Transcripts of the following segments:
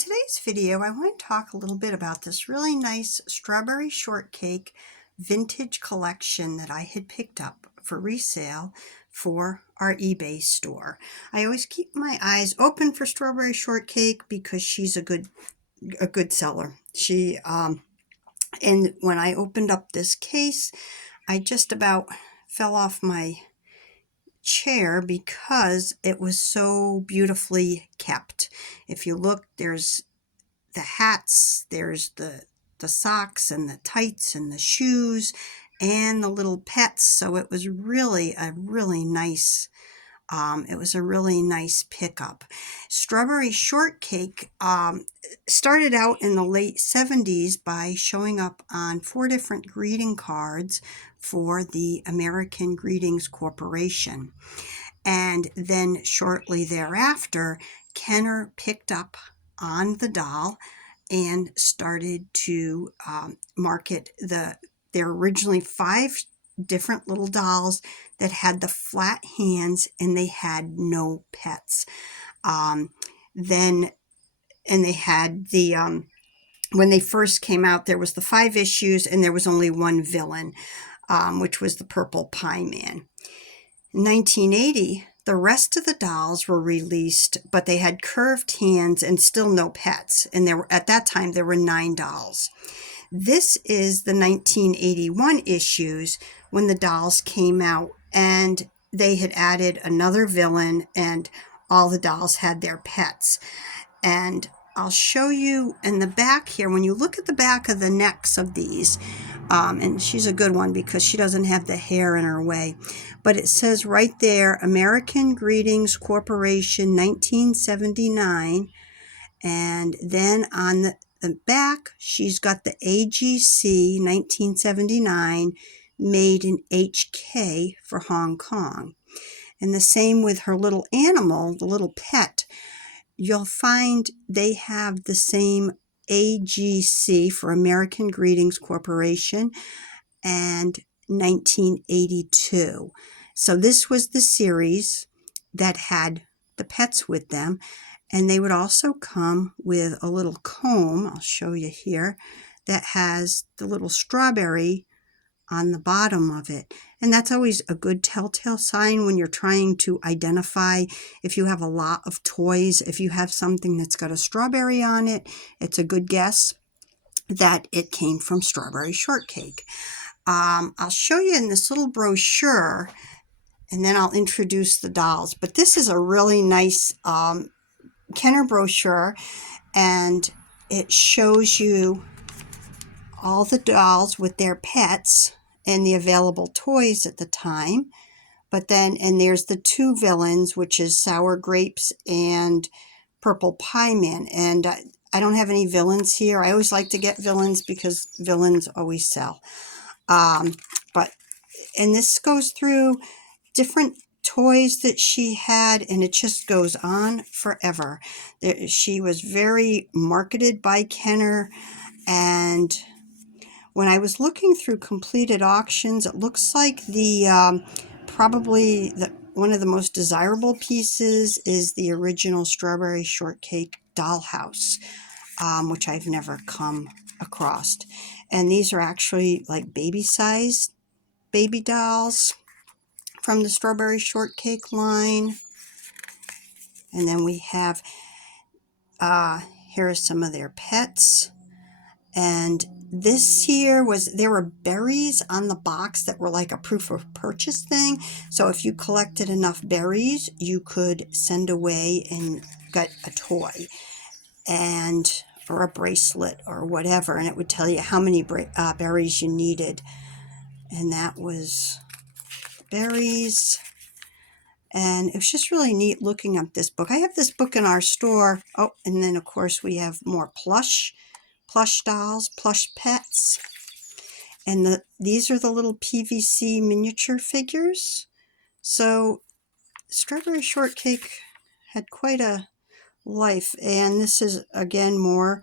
today's video, I want to talk a little bit about this really nice Strawberry Shortcake vintage collection that I had picked up for resale for our eBay store. I always keep my eyes open for Strawberry Shortcake because she's a good seller. And when I opened up this case, I just about fell off my chair because it was so beautifully kept. If you look, there's the hats, there's the socks and the tights and the shoes and the little pets. So it was really a really nice pickup. Strawberry Shortcake started out in the late 70s by showing up on 4 different greeting cards for the American Greetings Corporation. And then shortly thereafter, Kenner picked up on the doll and started to market there were originally 5 different little dolls that had the flat hands and they had no pets. They had the when they first came out, there was the 5 issues and there was only one villain, which was the Purple Pie Man. In 1980, the rest of the dolls were released, but they had curved hands and still no pets. And at that time, there were 9 dolls. This is the 1981 issues when the dolls came out, and they had added another villain, and all the dolls had their pets. And I'll show you in the back here, when you look at the back of the necks of these, and she's a good one because she doesn't have the hair in her way, but it says right there, American Greetings Corporation 1979, and then on the back, she's got the AGC 1979, made in HK for Hong Kong. And the same with her little animal, the little pet. You'll find they have the same AGC for American Greetings Corporation and 1982. So this was the series that had the pets with them. And they would also come with a little comb, I'll show you here, that has the little strawberry on the bottom of it. And that's always a good telltale sign when you're trying to identify if you have a lot of toys. If you have something that's got a strawberry on it, it's a good guess that it came from Strawberry Shortcake. I'll show you in this little brochure, and then I'll introduce the dolls. But this is a really nice Kenner brochure, and it shows you all the dolls with their pets and the available toys at the time. But then, and there's the 2 villains, which is Sour Grapes and Purple Pie Man. And I don't have any villains here. I always like to get villains because villains always sell. And this goes through different toys that she had, and it just goes on forever. She was very marketed by Kenner, and when I was looking through completed auctions, it looks like probably one of the most desirable pieces is the original Strawberry Shortcake dollhouse, which I've never come across. And these are actually like baby-sized baby dolls from the Strawberry Shortcake line. And then we have, here are some of their pets. And this here there were berries on the box that were like a proof of purchase thing. So if you collected enough berries, you could send away and get a toy or a bracelet or whatever. And it would tell you how many berries you needed. And that was berries. And it was just really neat looking up this book. I have this book in our store. Oh, and then of course we have more plush dolls, plush pets. And these are the little PVC miniature figures. So Strawberry Shortcake had quite a life. And this is, again, more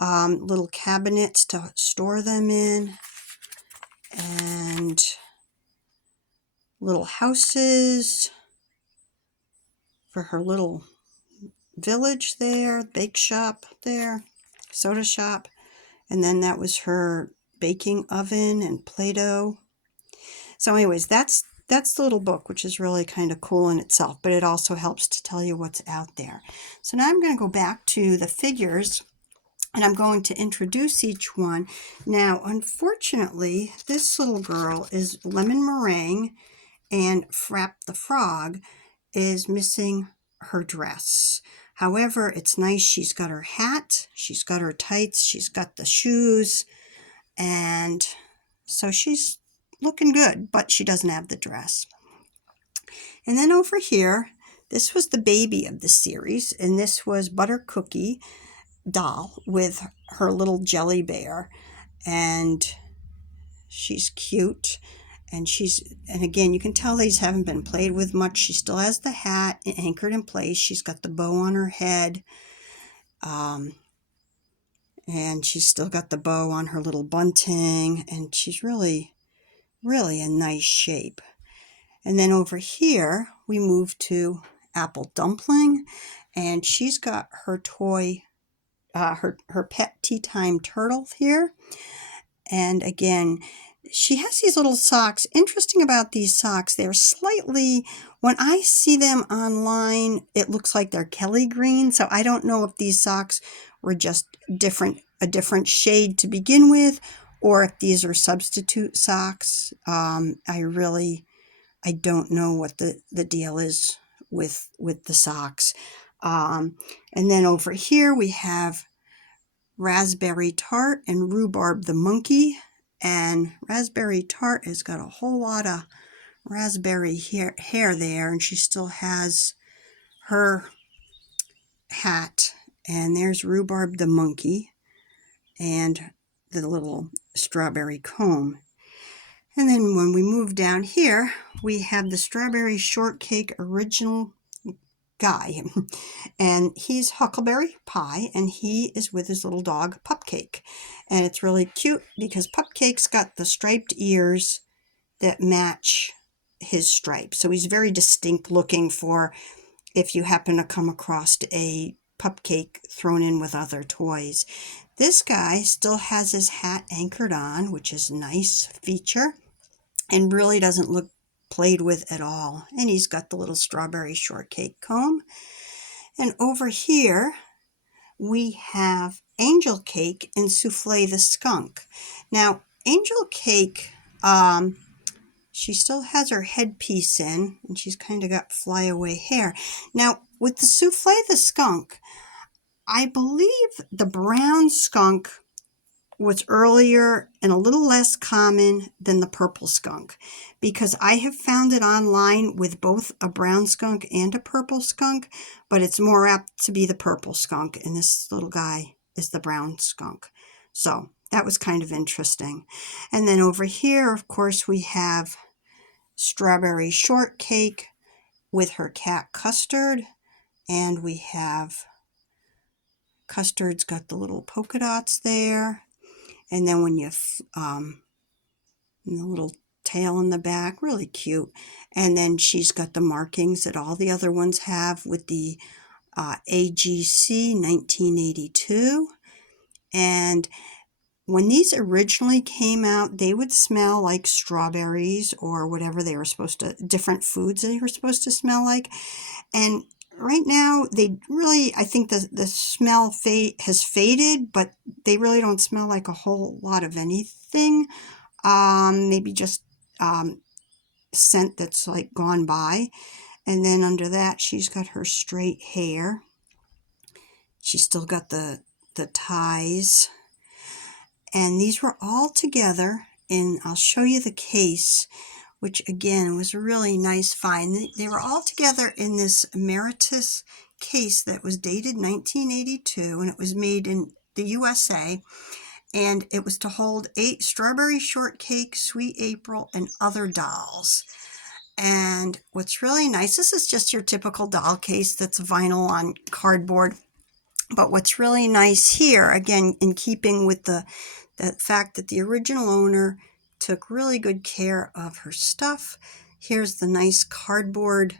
little cabinets to store them in. And little houses for her little village there, bake shop there, soda shop. And then that was her baking oven and Play-Doh. So anyways, that's the little book, which is really kind of cool in itself, but it also helps to tell you what's out there. So now I'm going to go back to the figures, and I'm going to introduce each one. Now, unfortunately, this little girl is Lemon Meringue, and Frap the Frog is missing her dress. However, it's nice. She's got her hat, she's got her tights, she's got the shoes, and so she's looking good, but she doesn't have the dress. And then over here, this was the baby of the series, and this was Butter Cookie doll with her little jelly bear, and she's cute. And again, you can tell these haven't been played with much. She still has the hat anchored in place. She's got the bow on her head. And she's still got the bow on her little bunting. And she's really, really in nice shape. And then over here, we move to Apple Dumpling. And she's got her toy, her pet tea time turtle here. And again, she has these little socks. Interesting about these socks, they're slightly, when I see them online, it looks like they're Kelly green. So I don't know if these socks were just a different shade to begin with, or if these are substitute socks. I don't know what the deal is with the socks. And then over here we have Raspberry Tart and Rhubarb the Monkey. And Raspberry Tart has got a whole lot of raspberry hair there, and she still has her hat. And there's Rhubarb the Monkey and the little strawberry comb. And then when we move down here, we have the Strawberry Shortcake original guy, and he's Huckleberry Pie, and he is with his little dog Pupcake. And it's really cute because Pupcake's got the striped ears that match his stripes, so he's very distinct looking for if you happen to come across a Pupcake thrown in with other toys. This guy still has his hat anchored on, which is a nice feature, and really doesn't look played with at all. And he's got the little Strawberry Shortcake comb. And over here we have Angel Cake and Souffle the Skunk. Now Angel Cake, she still has her headpiece in, and she's kind of got flyaway hair. Now with the Souffle the Skunk, I believe the brown skunk was earlier and a little less common than the purple skunk, because I have found it online with both a brown skunk and a purple skunk, but it's more apt to be the purple skunk, and this little guy is the brown skunk. So that was kind of interesting. And then over here, of course, we have Strawberry Shortcake with her cat Custard, and we have Custard's got the little polka dots there. And then when you, the little tail in the back, really cute. And then she's got the markings that all the other ones have with the AGC 1982. And when these originally came out, they would smell like strawberries or whatever they were supposed to, different foods they were supposed to smell like. And right now, they really, I think the smell has faded, but they really don't smell like a whole lot of anything. Maybe just scent that's like gone by. And then under that, she's got her straight hair. She's still got the ties. And these were all together, and I'll show you the case, which again was a really nice find. They were all together in this Emeritus case that was dated 1982, and it was made in the USA, and it was to hold 8 Strawberry Shortcake, Sweet April, and other dolls. And what's really nice, this is just your typical doll case that's vinyl on cardboard, but what's really nice here, again, in keeping with the fact that the original owner took really good care of her stuff, here's the nice cardboard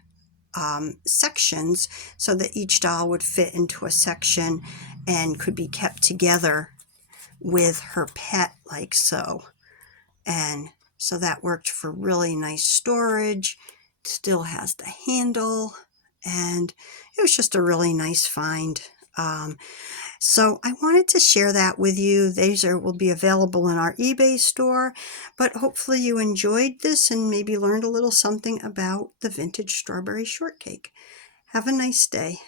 sections so that each doll would fit into a section and could be kept together with her pet like so. And so that worked for really nice storage. It still has the handle, and it was just a really nice find. So I wanted to share that with you. These will be available in our eBay store, but hopefully you enjoyed this and maybe learned a little something about the vintage Strawberry Shortcake. Have a nice day.